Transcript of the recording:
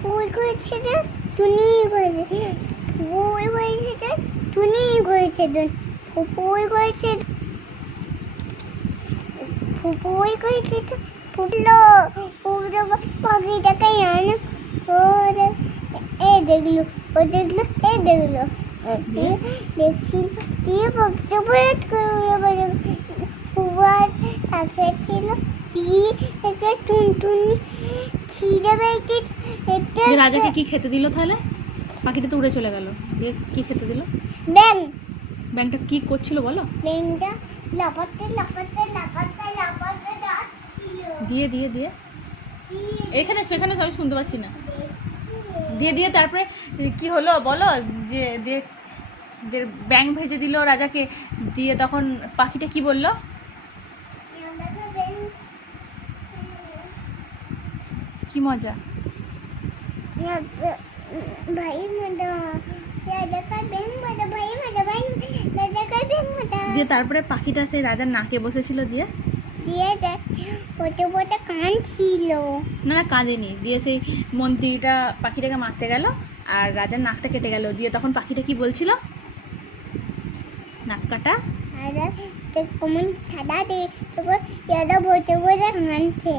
ফুল করেছে না টুনি করেছে, ফুল করেছে টুনি করেছে, ফুল করেছে ফুল করেছে ফুটলো ফুটলো পাখিটাকে জানো ও এ দেখলো ও দেখলো এ দেখলো দেখছিল দিয়ে পাখিটা বেট করে ফুয়ার তাকে ছিল দিয়ে একটা টুনটুনি খিদে পেয়েছে। রাজাকে কি খেতে দিল তাহলে? পাখিটা তো উড়ে চলে গেল, দিয়ে কি খেতে দিল? ব্যাং। ব্যাংটা কি করছিল বলো? ব্যাংটা লাফাতে লাফাতে লাফাতে লাফাতে যাচ্ছিল। দিয়ে দিয়ে দিয়ে এখানে সেখানে সবাই শুনতে পাচ্ছি না। দিয়ে দিয়ে তারপরে কি হলো বলো? যে দিয়ে ব্যাং ভেজে দিল রাজাকে, দিয়ে তখন পাখিটা কি বললো? কি মজা! ভাই মজা রাজা কা ব্যাং মজা ভাই মজা ভাই রাজা কা ব্যাং মজা। দিয়ে তারপরে পাখিটা সেই রাজার নাকে বসেছিল, দিয়ে দিয়ে ওটা ওটা কান ছিল না না কাঁদেনি। দিয়ে সেই মন্ত্রীটা পাখিটাকে মারতে গেল আর রাজার নাকটা কেটে গেল। দিয়ে তখন পাখিটা কি বলছিল? নাক কাটা আর কমন খাদা দে তো ইয়াদা বলতে বলে কানছে।